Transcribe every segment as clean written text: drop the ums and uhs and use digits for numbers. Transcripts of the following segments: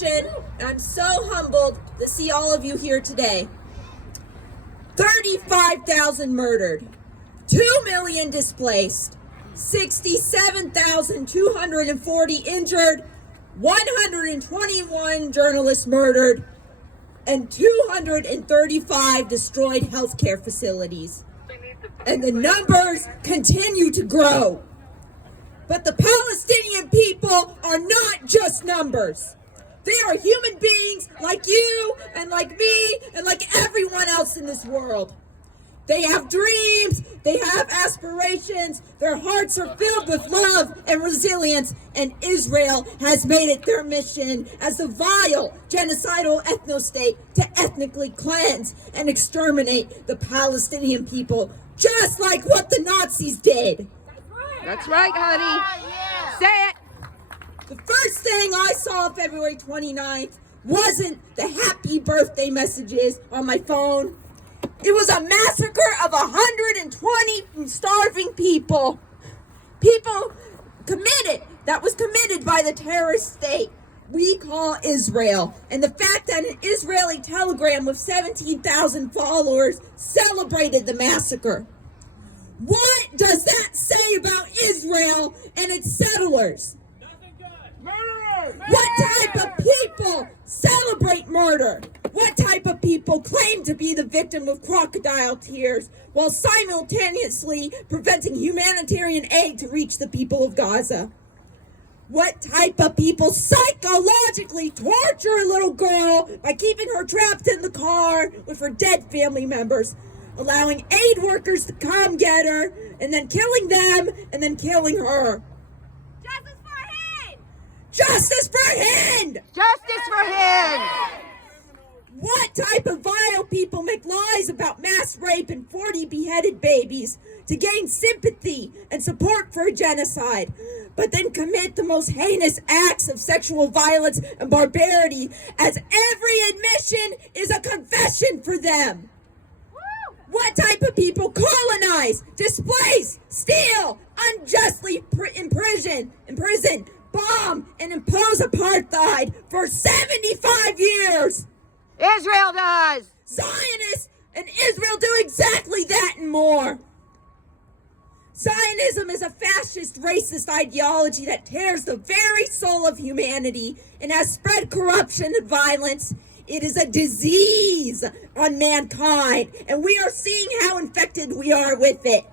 mission, and I'm so humbled to see all of you here today. 35,000 murdered, 2 million displaced, 67,240 injured, 121 journalists murdered, and 235 destroyed healthcare facilities. And the numbers continue to grow. But the Palestinian people are not just numbers. They are human beings like you and like me and like everyone else in this world. They have dreams, they have aspirations, their hearts are filled with love and resilience, and Israel has made it their mission as a vile, genocidal ethno-state to ethnically cleanse and exterminate the Palestinian people, just like what the Nazis did. That's right, honey. Say it. The first thing I saw February 29th wasn't the happy birthday messages on my phone. It was a massacre of 120 starving people. People that was committed by the terrorist state we call Israel. And the fact that an Israeli telegram with 17,000 followers celebrated the massacre. What does that say about Israel and its settlers? Nothing good. Murderers! What type of people celebrate murder? What type of people claim to be the victim of crocodile tears while simultaneously preventing humanitarian aid to reach the people of Gaza? What type of people psychologically torture a little girl by keeping her trapped in the car with her dead family members, allowing aid workers to come get her, and then killing them, and then killing her? Justice for Hind! Justice for Hind! Justice for him. What type of vile people make lies about mass rape and 40 beheaded babies to gain sympathy and support for a genocide, but then commit the most heinous acts of sexual violence and barbarity as every admission is a confession for them? What type of people colonize, displace, steal, unjustly imprison, bomb, and impose apartheid for 75 years? Israel does. Zionists and Israel do exactly that and more. Zionism is a fascist, racist ideology that tears the very soul of humanity and has spread corruption and violence. It is a disease on mankind, and we are seeing how infected we are with it.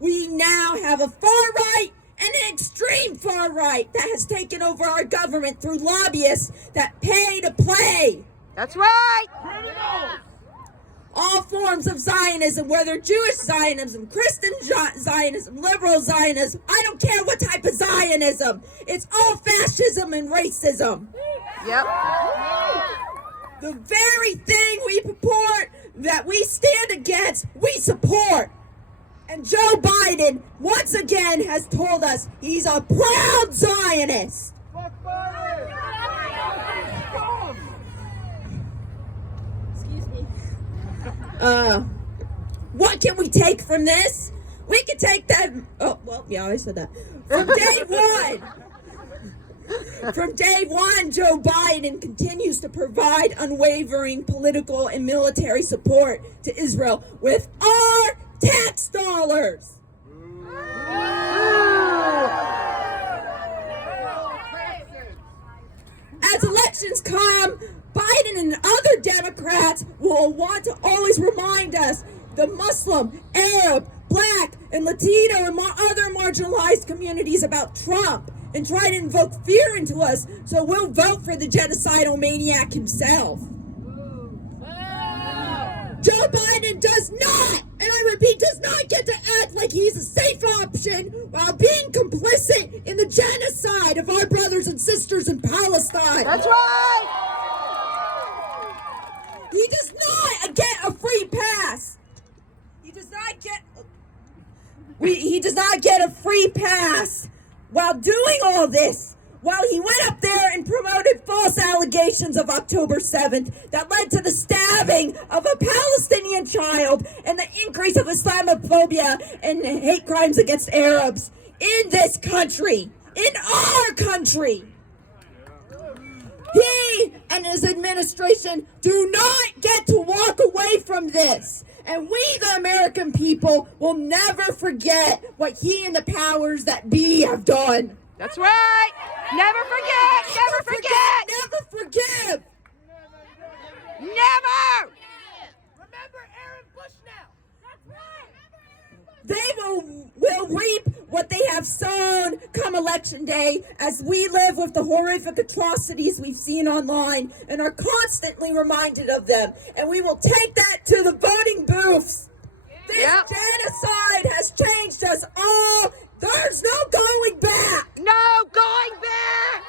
We now have a far-right and an extreme far-right that has taken over our government through lobbyists that pay to play. That's right. Criminals! All forms of Zionism, whether Jewish Zionism, Christian Zionism, liberal Zionism, I don't care what type of Zionism. It's all fascism and racism. Yep. The very thing we purport that we stand against, we support. And Joe Biden, once again, has told us he's a proud Zionist. Excuse me. What can we take from this? We can take that. Oh, well, yeah, I said that. From day one, Joe Biden continues to provide unwavering political and military support to Israel with our tax dollars. As elections come, Biden and other Democrats will want to always remind us, the Muslim, Arab, Black, and Latino and other marginalized communities, about Trump and try to invoke fear into us, so we'll vote for the genocidal maniac himself. Joe Biden does not, and I repeat, does not get to act like he's a safe option while being complicit in the genocide of our brothers and sisters in Palestine. That's right. He does not get a free pass. He does not get a free pass while doing all this. While he went up there and promoted false allegations of October 7th that led to the stabbing of a Palestinian child and the increase of Islamophobia and hate crimes against Arabs in this country, in our country. He and his administration do not get to walk away from this. And we, the American people, will never forget what he and the powers that be have done. That's right. Never forget. Never forget. Never forgive. Never. Remember Aaron Bushnell. That's right. They will reap what they have sown come election day, as we live with the horrific atrocities we've seen online and are constantly reminded of them. And we will take that to the voting booths. This Yep. genocide has changed us all. There's no going back. No going back.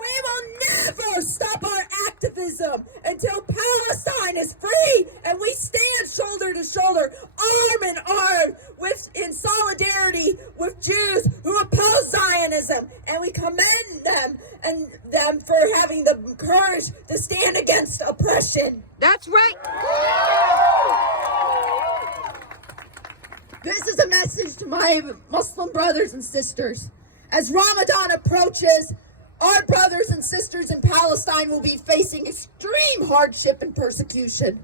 We will never stop our activism until Palestine is free and we stand shoulder to shoulder, arm in arm, in solidarity with Jews who oppose Zionism. And we commend them for having the courage to stand against oppression. That's right. This is a message to my Muslim brothers and sisters. As Ramadan approaches, our brothers and sisters in Palestine will be facing extreme hardship and persecution.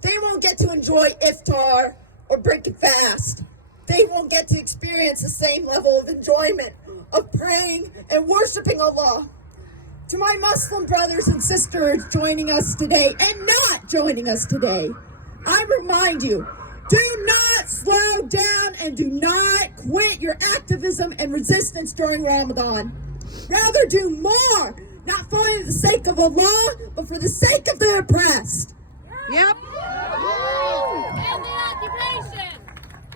They won't get to enjoy iftar or break a fast. They won't get to experience the same level of enjoyment of praying and worshiping Allah. To my Muslim brothers and sisters joining us today and not joining us today, I remind you, do not slow down and do not quit your activism and resistance during Ramadan. Rather do more, not for the sake of Allah, but for the sake of the oppressed. Yep. And the occupation.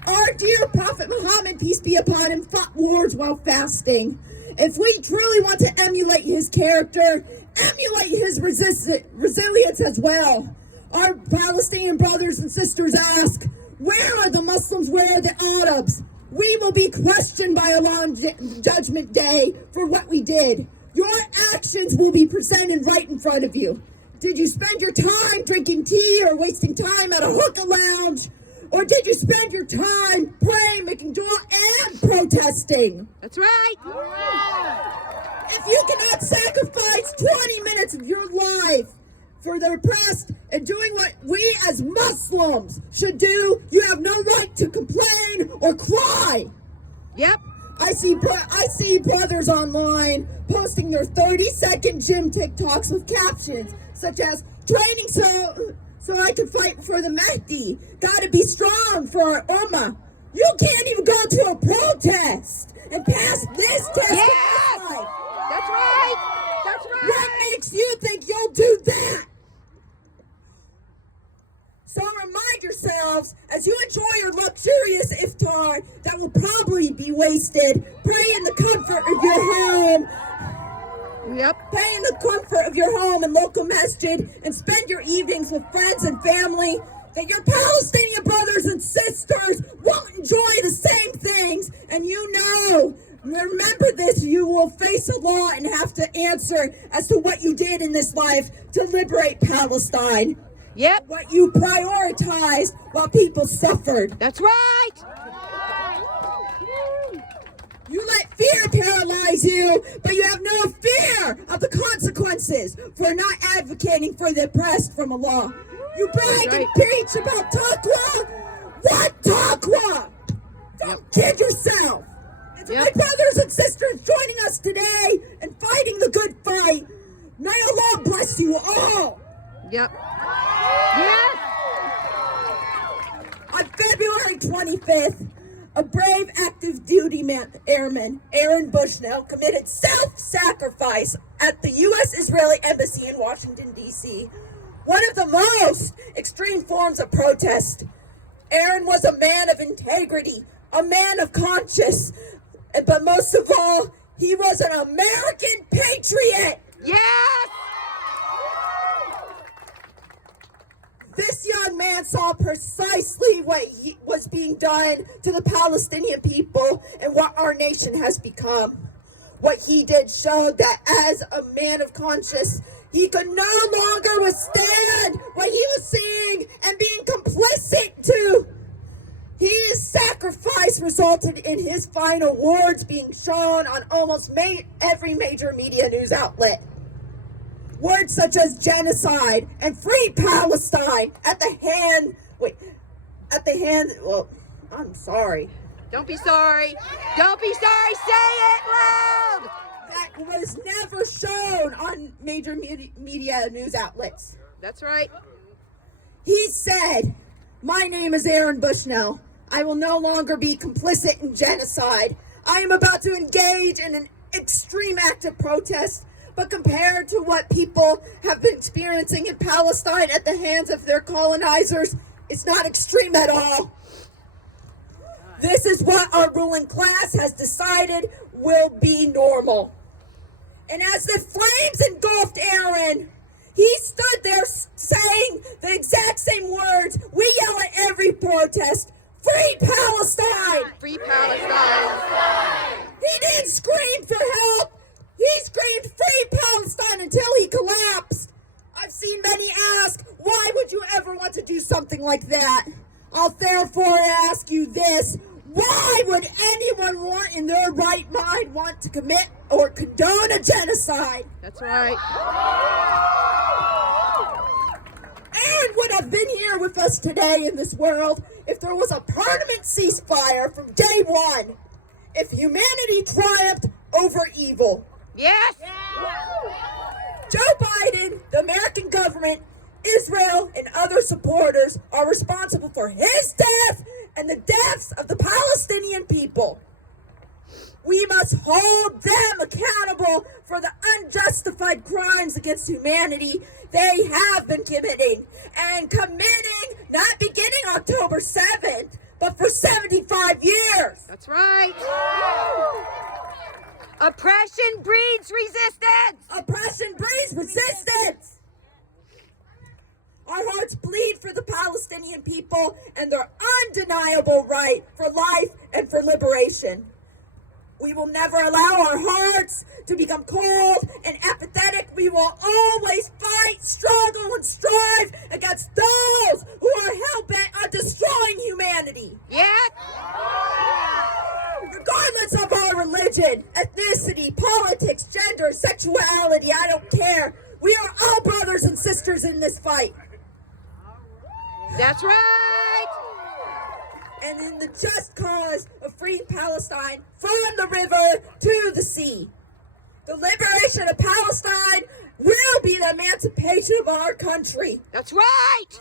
Our dear Prophet Muhammad, peace be upon him, fought wars while fasting. If we truly want to emulate his character, emulate his resilience as well. Our Palestinian brothers and sisters ask, where are the Muslims? Where are the Arabs? We will be questioned by Allah on Judgment Day for what we did. Your actions will be presented right in front of you. Did you spend your time drinking tea or wasting time at a hookah lounge? Or did you spend your time praying, making dua, and protesting? That's right. If you cannot sacrifice 20 minutes of your life for the oppressed and doing what we as Muslims should do, you have no right to complain or cry. Yep. I see brothers online posting their 30-second gym TikToks with captions such as, training so I can fight for the Mahdi. Gotta be strong for our Ummah. You can't even go to a protest and pass this test. Yes. in life. That's right. That's right. What makes you think you'll do that? So remind yourselves, as you enjoy your luxurious iftar that will probably be wasted, pray in the comfort of your home. Yep. Pray in the comfort of your home and local masjid, and spend your evenings with friends and family, that your Palestinian brothers and sisters won't enjoy the same things. And remember this, you will face Allah and have to answer as to what you did in this life to liberate Palestine. Yep. What you prioritized while people suffered. That's right. You let fear paralyze you, but you have no fear of the consequences for not advocating for the oppressed from Allah. You brag and preach about taqwa. What taqwa? Don't kid yourself. And to my brothers and sisters joining us today and fighting the good fight, may Allah bless you all. Yep. Yes. On February 25th, a brave active duty airman, Aaron Bushnell, committed self-sacrifice at the U.S. Israeli Embassy in Washington, D.C., one of the most extreme forms of protest. Aaron was a man of integrity, a man of conscience, but most of all, he was an American patriot. Yes. This young man saw precisely what was being done to the Palestinian people and what our nation has become. What he did showed that as a man of conscience, he could no longer withstand what he was seeing and being complicit to. His sacrifice resulted in his final words being shown on almost every major media news outlet. Words such as genocide and free Palestine I'm sorry. Don't be sorry. Don't be sorry. Say it loud. That was never shown on major media news outlets. That's right. He said, "My name is Aaron Bushnell. I will no longer be complicit in genocide. I am about to engage in an extreme act of protest, but compared to what people have been experiencing in Palestine at the hands of their colonizers, it's not extreme at all. This is what our ruling class has decided will be normal." And as the flames engulfed Aaron, he stood there saying the exact same words we yell at every protest: "Free Palestine!" Free Palestine. He didn't scream for help. He screamed "Free Palestine" until he collapsed. I've seen many ask, why would you ever want to do something like that? I'll therefore ask you this: why would anyone in their right mind want to commit or condone a genocide? That's right. Aaron would have been here with us today in this world if there was a permanent ceasefire from day one. If humanity triumphed over evil. Yes. Joe Biden, the American government, Israel, and other supporters are responsible for his death and the deaths of the Palestinian people. We must hold them accountable for the unjustified crimes against humanity they have been committing, not beginning October 7th, but for 75 years. That's right. Oppression breeds resistance. Oppression breeds resistance. Our hearts bleed for the Palestinian people and their undeniable right for life and for liberation. We will never allow our hearts to become cold and apathetic. We will always fight, struggle, and strive against those who are hell-bent on destroying humanity. Yes. Regardless of our religion, ethnicity, politics, gender, sexuality, I don't care. We are all brothers and sisters in this fight. That's right. And in the just cause of freeing Palestine from the river to the sea. The liberation of Palestine will be the emancipation of our country. That's right.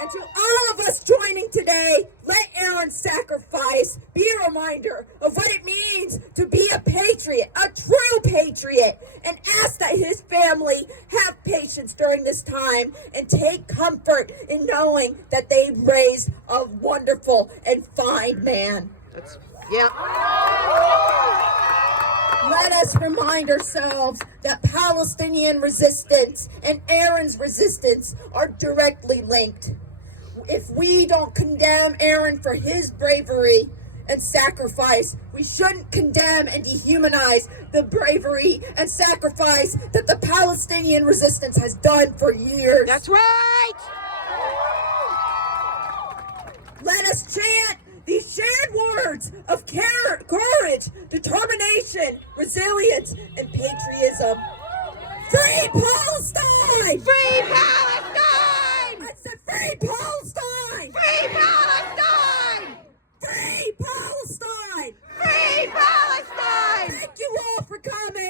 And to all of us joining today, let Aaron's sacrifice be a reminder of what it means to be a patriot, a true patriot, and ask that his family have patience during this time and take comfort in knowing that they raised a wonderful and fine man. Yep. Let us remind ourselves that Palestinian resistance and Aaron's resistance are directly linked. If we don't condemn Aaron for his bravery and sacrifice, we shouldn't condemn and dehumanize the bravery and sacrifice that the Palestinian resistance has done for years. That's right. Let us chant these shared words of courage, determination, resilience, and patriotism. Free Palestine! Free Palestine! I said free Palestine! Free Palestine! Free Palestine! Free Palestine! Thank you all for coming!